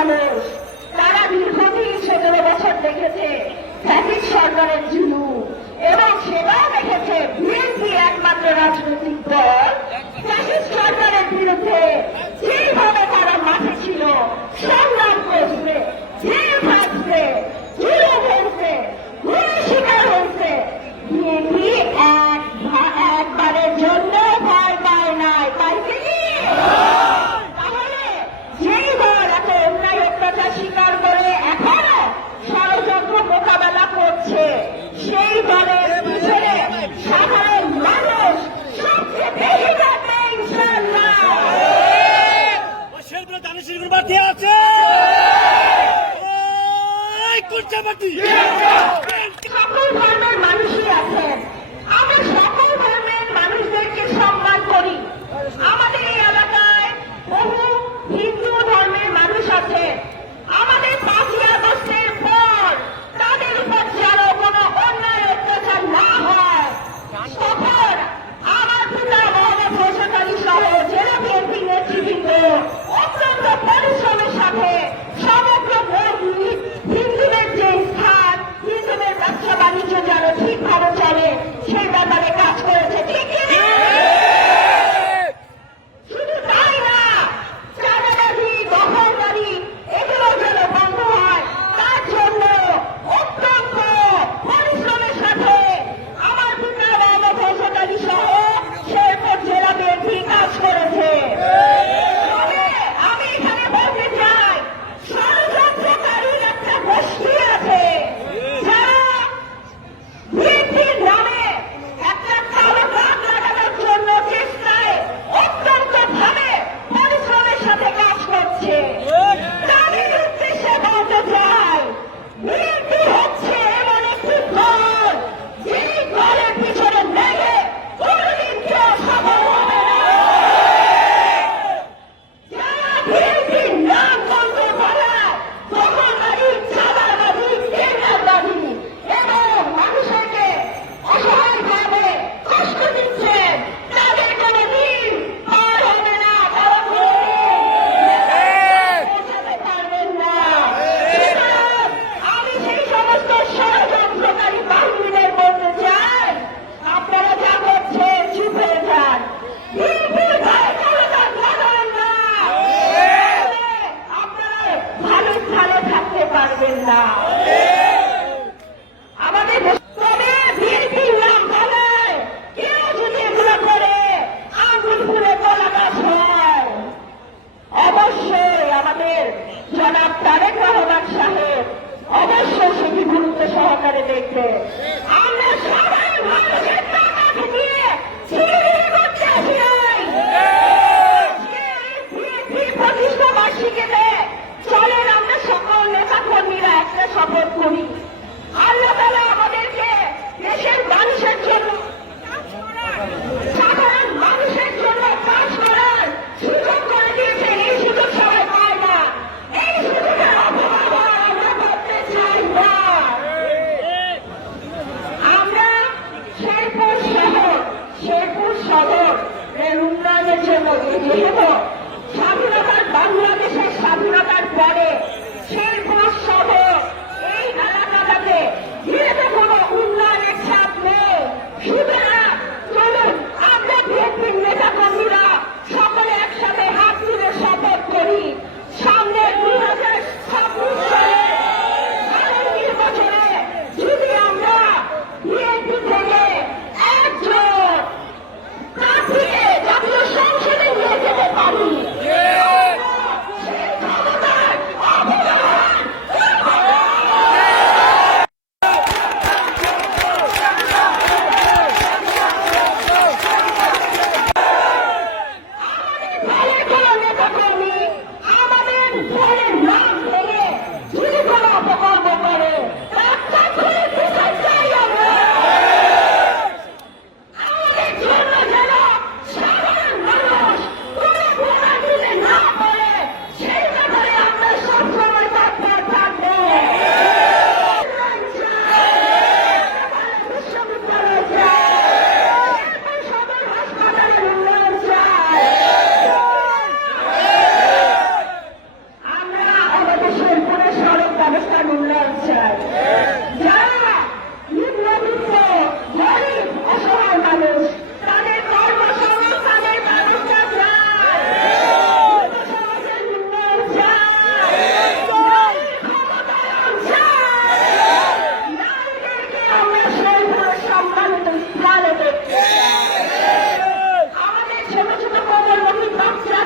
মানুষ। তারা দীর্ঘদিন সতেরো বছর দেখেছে ফ্যাসিস সরকারের জুলু এবং সেটাও দেখেছে বিএনপি একমাত্র রাজনৈতিক দল। ফ্যাসিস সরকারের বিরুদ্ধে যেভাবে তারা মাঠে ছিল, সংগ্রাম করছে যে ভাবছে Thank you.